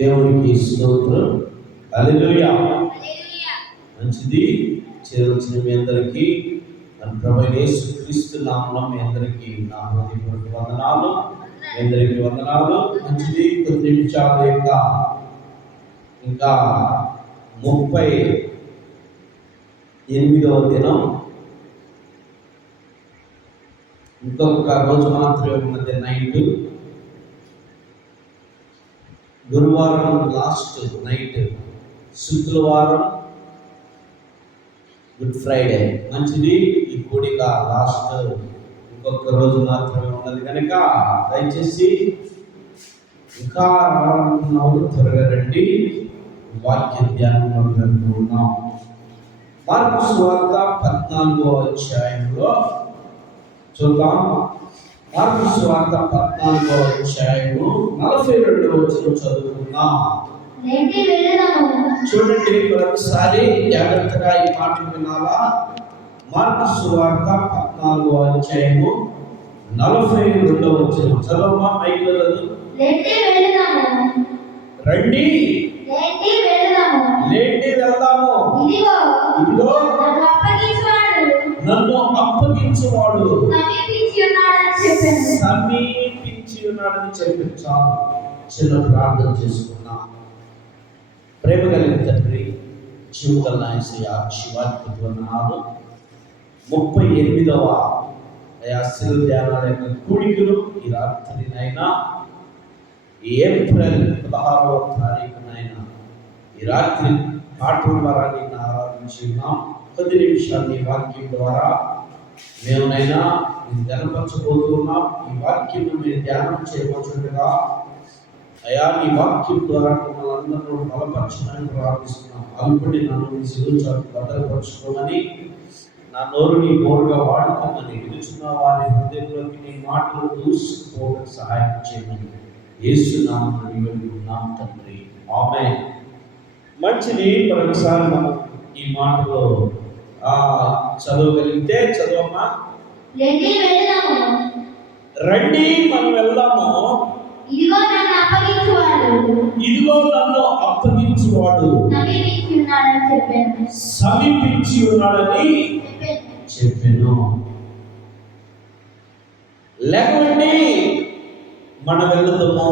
దేవునికి స్తోత్రం. హల్లెలూయా. మంచిది. చేరవచ్చిన మీ అందరికీ ప్రభువైన యేసుక్రీస్తు నామములో మీ అందరికీ నా హృదయపూర్వక వందనాలు. మీ అందరికీ వందనాలు. మంచిది. కొద్ది నిమిషాల యొక్క ఇంకా 38వ దినం, ఇంకొక రోజు మాత్రమే ఉన్నది నైట్. గురువారం లాస్ట్ నైట్, శుక్రవారం గుడ్ ఫ్రైడే. మంచిది. ఈ కూడిక లాస్ట్ ఇంకొక రోజు మాత్రమే ఉన్నది కనుక దయచేసి ఇంకా రావాలనుకున్నవారు త్వరగా రండి. వాక్య ధ్యానంలో జరుపుకున్నాం. మార్కు సువార్త 14వ అధ్యాయంలో చూద్దాం. మార్కు సువార్త 14వ అధ్యాయము 42వ వచనం చదువుకుందాం. చూడండి, మరొకసారి జాగ్రత్తగా ఈ మాట వినాలా. మార్కు సువార్త 14వ అధ్యాయము 42వ వచనం చదవమా. మైకులదు రండి, లేండి వెళ్దాము. ఇదిగో నన్ను అప్పగించువాడు సమీపించి ఉన్నాడని చెప్పించాను. చిన్న ప్రార్థన చేసుకున్నాం. ప్రేమ కలిగిన తండ్రి, జీవితాల శివాకి వందనాలు. 38వ శిలువ ధ్యానాల యొక్క కూడికలు ఈ రాత్రినైనా ఏప్రిల్ 16వ తారీఖునైనా ఈ రాత్రి పాటల ద్వారా నిన్ను ఆరాధించున్నాం. 10 నిమిషాలు ఈ వాక్యం ద్వారా మేమునైనా ధ్యానపరచబోతున్నాం. ఈ వాక్యం మీరు ధ్యానం చేయవచ్చుగా అయా, నీ వాక్యం ద్వారా మమ్మల్ని అందరూ బలపరచమని ప్రార్థిస్తున్నాం. అల్పుడి నన్ను సిలుచాటు భద్రపరచుకోమని, నా నోరుని నోరుగా వాడుకోమని, విలుచున్న వారి హృదయంలోకి నీ మాటలు దూసుకుపోవడానికి సహాయం చేయమని యేసు నామములో వేడుకుంటున్నాం తండ్రి. ఆమేన్. మంచిది. మరొకసారి మనం ఈ మాటలో చదవగలిగితే చదవమ్మా. రండి మనం వెళ్దాము. ఇదిగో నన్ను అప్పగించువాడు సమీపించి ఉన్నాడని చెప్పాను. లేకండి మనం వెళ్దాము.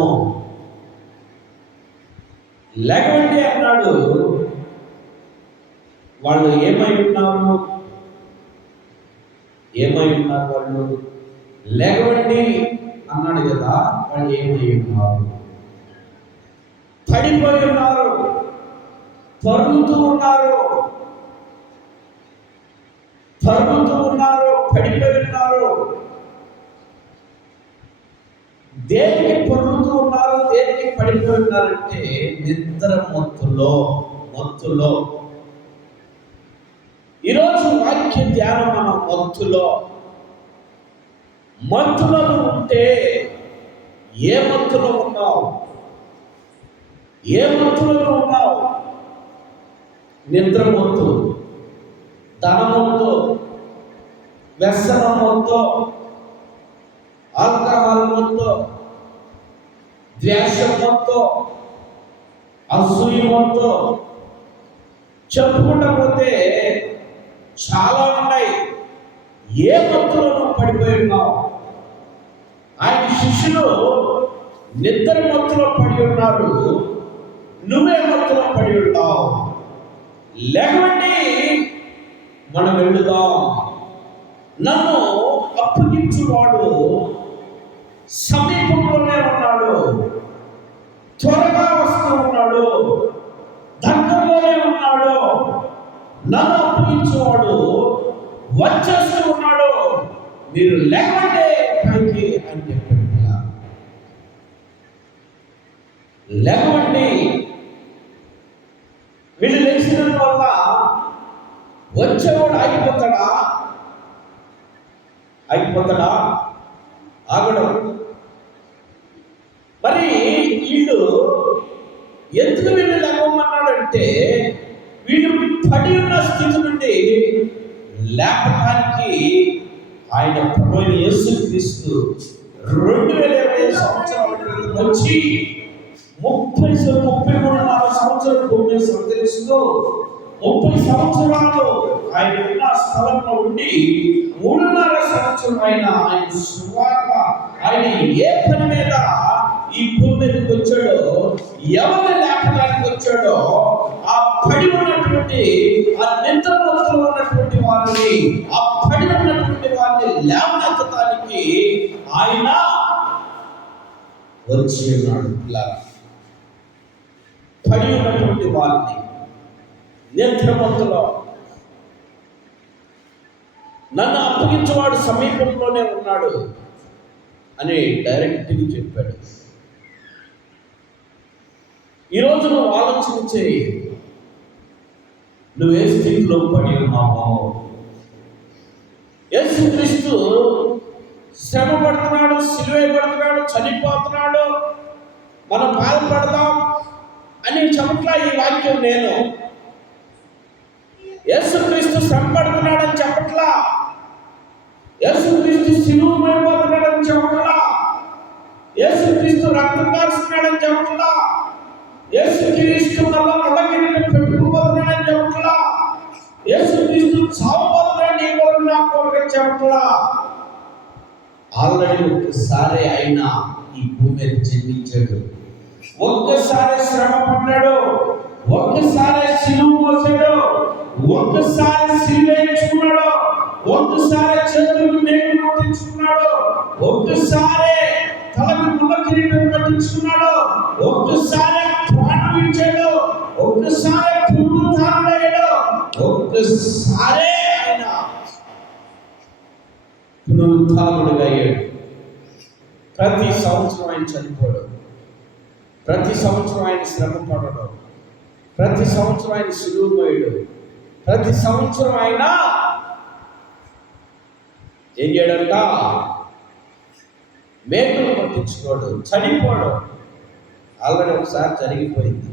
లేకండి అన్నాడు. వాళ్ళు ఏమై ఉన్నారు వాళ్ళు? లేవండి అన్నాడు కదా, వాళ్ళు ఏమై ఉన్నారు? పడిపోయి ఉన్నారు, పరుగుతూ ఉన్నారు, పడిపోయి ఉన్నారు. దేనికి పరుగుతూ ఉన్నారు, దేనికి పడిపోయి ఉన్నారంటే నిద్ర మత్తులో. ఈరోజు వాక్య ధ్యానం మనం మత్తులో ఉంటే ఏ మత్తులో ఉన్నావు? నిద్ర మత్తు, ధనమత్తు, వ్యసనం మత్తు, ఆల్కహాల్ మత్తు, ద్వేషం మత్తు, అసూయ మత్తు, చెప్పుకుంటా పోతే చాలా ఉన్నాయి. ఏ మత్తులో నువ్వు పడిపోయి ఉన్నావు? ఆయన శిష్యులు నిద్ర మత్తులో పడి ఉన్నారు, నువ్వే మత్తులో పడి ఉన్నావు. లేవండి మనం వెళ్దాం. నన్ను అప్పగించువాడు సమీపంలోనే ఉన్నాడు, త్వరగా వస్తూ ఉన్నాడు, దగ్గరలోనే ఉన్నాడు. నన్ను అప్పగించువాడు వచ్చేస్తూ ఉన్నాడు. మీరు లేవండి పైకి అని చెప్పాడు. లేవండి. వీళ్ళు లేచిన వల్ల వచ్చేవాడు ఆగిపోతాడా? ఆగడం. మరి వీళ్ళు ఎందుకు వీళ్ళు లేవమన్నాడంటే, వీళ్ళు పడి ఉన్న స్థితి నుండి లేపడానికి ఆయన ప్రభువైన యేసుక్రీస్తు 2020 సంవత్సరాల క్రితం వచ్చి 33.5 సంవత్సరాలు భూమి మీద సంచరిస్తూ 30 సంవత్సరాలు ఆయన ఉన్న స్థలంలో ఉండి 3.5 సంవత్సరం ఆయన సువార్త ఆయన ఏ పని మీద ఈ భూమి మీదకి వచ్చాడో, ఎవరిని లేపడానికి వచ్చాడో, ఆ పడి ఉన్నటువంటి ఆ నిద్రమత్తులో ఉన్నటువంటి వారిని, ఆ పడి ఉన్నటువంటి వారిని లేవనెత్తడానికి ఆయన వచ్చి ఉన్నాడు. పడి ఉన్నటువంటి వారిని నిద్రమత్తులో, నన్ను అప్పగించేవాడు సమీపంలోనే ఉన్నాడు అని డైరెక్ట్గా చెప్పాడు. ఈరోజు నువ్వు ఆలోచన చేయి, నువ్వు ఏ స్థితిలో పడి ఉన్నావో. యేసుక్రీస్తు శ్రమ పడుతున్నాడు, సిలువేయబడుతున్నాడు, చనిపోతున్నాడు, మనం బాధపడదాం అని చెప్పట్లా ఈ వాక్యం. నేను యేసుక్రీస్తు శ్రమ పడుతున్నాడని చెప్పట్లా, యేసుక్రీస్తు సిలువైపోతున్నాడని చెప్పట్లా, యేసుక్రీస్తు రక్తం కారుస్తున్నాడని చెప్పట్లా, యేసుక్రీస్తు మళ్ళీ పెట్టుకుపోతున్నాడని చెప్పట్లా, యేసుక్రీస్తు చావబోతున్నాడని నీ కొరకు నా కొరకు చెప్పట్లా. ఆల్రెడీ ఒక్కసారి ఆయన ఈ భూమి మీద జన్మించాడు, ఒక్కసారి శ్రమ పడ్డాడు, ఒక్కసారి సిలువ మోసాడు, ఒక్కసారి సిలువేయించుకున్నాడు, ఒక్కసారి చేతులకు మేకులు కొట్టించుకున్నాడు, ఒక్కసారి తలకు ముళ్ళ కిరీటం కట్టించుకున్నాడు, ఒక్కసారి ప్రాణం ఇచ్చాడు, ఒక్కసారి పునరుద్ధారుడయ్యాడు, ఒక్కసారి ఆయన పునరుద్ధారుడుగా అయ్యాడు. ప్రతి సంవత్సరం ఆయన చనిపోవడం, ప్రతి సంవత్సరం ఆయన శ్రమ పడడం, ప్రతి సంవత్సరం ఆయన సిలువ మోయడం, ప్రతి సంవత్సరం ఆయన ఏం చేయడంట, మేకులు పట్టించుకోవడం, చనిపోవడం ఆల్రెడీ ఒకసారి జరిగిపోయింది.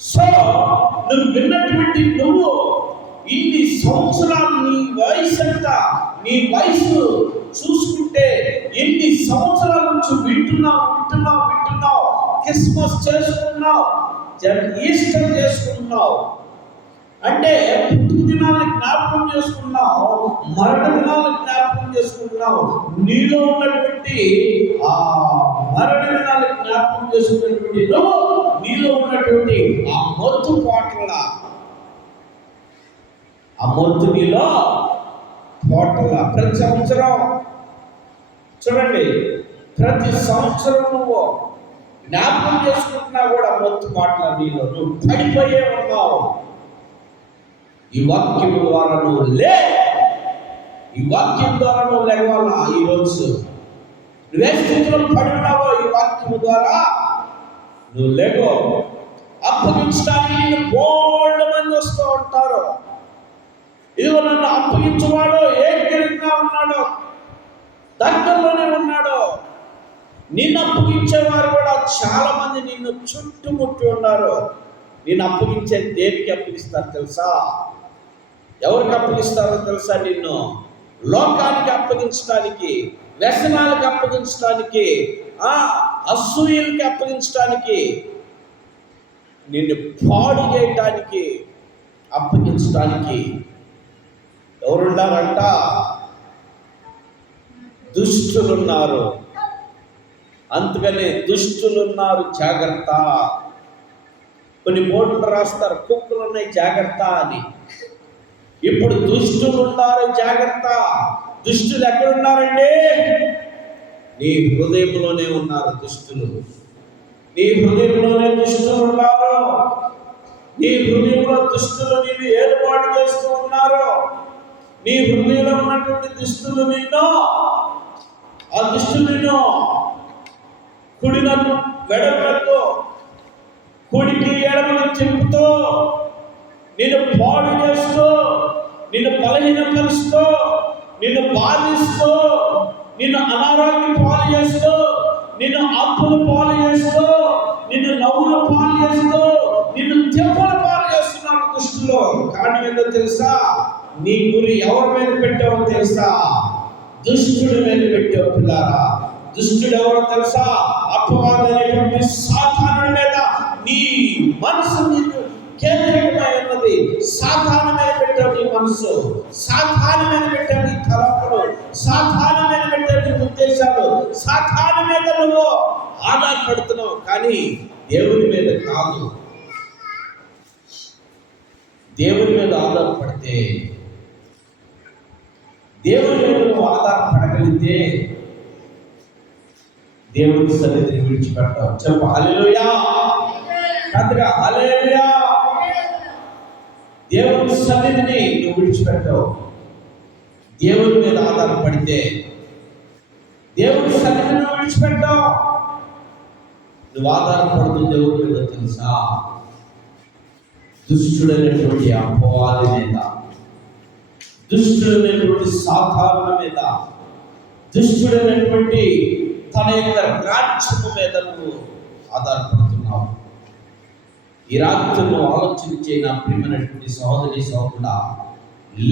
సో నువ్వు విన్నటువంటి నువ్వు ఇన్ని సంవత్సరాలు, నీ వయసు ఎంత, నీ వయసు చూసుకుంటే ఎన్ని సంవత్సరాల నుంచి వింటున్నావు, క్రిస్మస్ చేసుకున్నావు, ఈస్టర్ చేసుకున్నావు, అంటే పుట్టుక దినాలను జ్ఞాపకం చేసుకున్నావు, మరణ దినాలను జ్ఞాపకం చేసుకున్నావు. నీలో ఉన్నటువంటి ఆ మరణ దినాలను జ్ఞాపకం చేసుకున్నటువంటి నీలో ఉన్నటువంటి ఆ మొత్తు పాటల, ఆ మొత్తు నీలో పాటల ప్రతి సంవత్సరం చూడండి, ప్రతి సంవత్సరం నువ్వు జ్ఞాపకం చేసుకుంటున్నా కూడా మొత్తు పాటల నీలో నువ్వు పడిపోయే ఉన్నావు. ఈ వాక్యం ద్వారా నువ్వు ఈ వాక్యం ద్వారా నువ్వు లేవాలా. ఈరోజు నువ్వే స్థితిలో పడి ఉన్నావో ఈ వాక్యం ద్వారా నువ్వు లేవో. అప్పగించడానికి నిన్ను బోల్డ్ మంది వస్తూ ఉంటారు. ఇదిగో నన్ను అప్పగించేవాడు ఏ గిరిగా ఉన్నాడో, దగ్గరలోనే ఉన్నాడో. నిన్ను అప్పగించేవారు కూడా చాలా మంది నిన్ను చుట్టుముట్టి ఉన్నారు. నిన్ను అప్పగించే దేనికి అప్పగిస్తారు తెలుసా? ఎవరికి అప్పగిస్తారో తెలుసా? నిన్ను లోకానికి అప్పగించడానికి, వ్యసనాలకు అప్పగించడానికి, అసూయలకి అప్పగించడానికి, నిన్ను పాడు చేయటానికి అప్పగించడానికి ఎవరున్నారంట? దుష్టులున్నారు. అందుకనే దుష్టులున్నారు, జాగ్రత్త. కొన్ని బోర్డులు రాస్తారు, కుక్కలు ఉన్నాయి జాగ్రత్త అని. ఇప్పుడు దుష్టులు ఉన్నారు, జాగ్రత్త. దుష్టులు ఎక్కడున్నారండి? నీ హృదయంలోనే ఉన్నారు దుష్టులు. నీ హృదయంలోనే దుష్టులు ఉన్నారు. నీ హృదయంలో దుష్టులు నిన్ను ఏర్పాటు చేస్తూ ఉన్నారు. నీ హృదయంలో ఉన్నటువంటి దుష్టులు నిన్ను, ఆ దుష్టులు నిన్ను కుడినకు వెడమకు, కుడికి ఎడమకు చెప్పుతూ నిన్ను పాడు చేస్తూ, నిన్ను బలహీనపరుస్తూ, నిన్ను బాధిస్తూ, నిన్ను అనారోగ్యం పాలు చేస్తూ, నిన్ను అప్పులు పాలు చేస్తూ, నిన్ను నవ్వుల పాలు చేస్తూ, నిన్ను దెబ్బల పాలు చేస్తున్నారు దుష్టులు. కానీ ఏంటో తెలుసా? నీ గురి ఎవరి మీద పెట్టావో తెలుసా? దుష్టుడి మీద పెట్టావు పిల్లారా. దుష్టుడు ఎవరో తెలుసా? అపవాదైనటువంటి సాతాను మీద నీ మనసు నీకు కేంద్రీకమై ఉన్నది. సాతాను మీద పెట్టావు నీ మనసు, సాతాను మీద పెట్టావు నీ తలంపులు, సాతాను మీద పెట్టావు నీ ఉద్దేశాలు, సాతాను మీద నువ్వు ఆధారపడుతున్నావు, కానీ దేవుని మీద కాదు. దేవుని మీద ఆధారపడితే, దేవుని మీద నువ్వు ఆధారపడగలిగితే దేవుని సన్నిధిని విడిచిపెట్టావు. చెప్పు హల్లెలూయా, పెద్దగా హల్లెలూయా. దేవుని సన్నిధిని నువ్వు విడిచిపెట్టావు. దేవుని మీద ఆధారపడితే, దేవుని సన్నిధిని నువ్వు విడిచిపెట్టావు. నువ్వు ఆధారపడుతుంది దేవుని మీద తెలుసా? దుష్టుడైనటువంటి అపవాది మీద, దుష్టుడైనటువంటి సాధారణ మీద, దుష్టుడైనటువంటి తన యొక్క రాజ్యము మీద నువ్వు ఆధారపడుతున్నావు. ఈ రాత్రి నువ్వు ఆలోచించే నా ప్రియమైనటువంటి సహోదరి సహోదరుడా,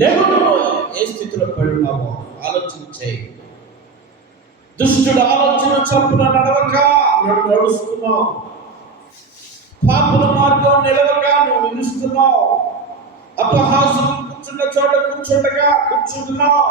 లేవనుకో, ఏ స్థితిలో పడున్నావో ఆలోచించే. దుష్టుడు ఆలోచన చొప్పున నడవక నడుస్తున్నావు. పాపుల మార్గం నిలవక నువ్వు నిలుస్తున్నావు. అపహాసం కూర్చున్న చోట కూర్చుంటున్నావు.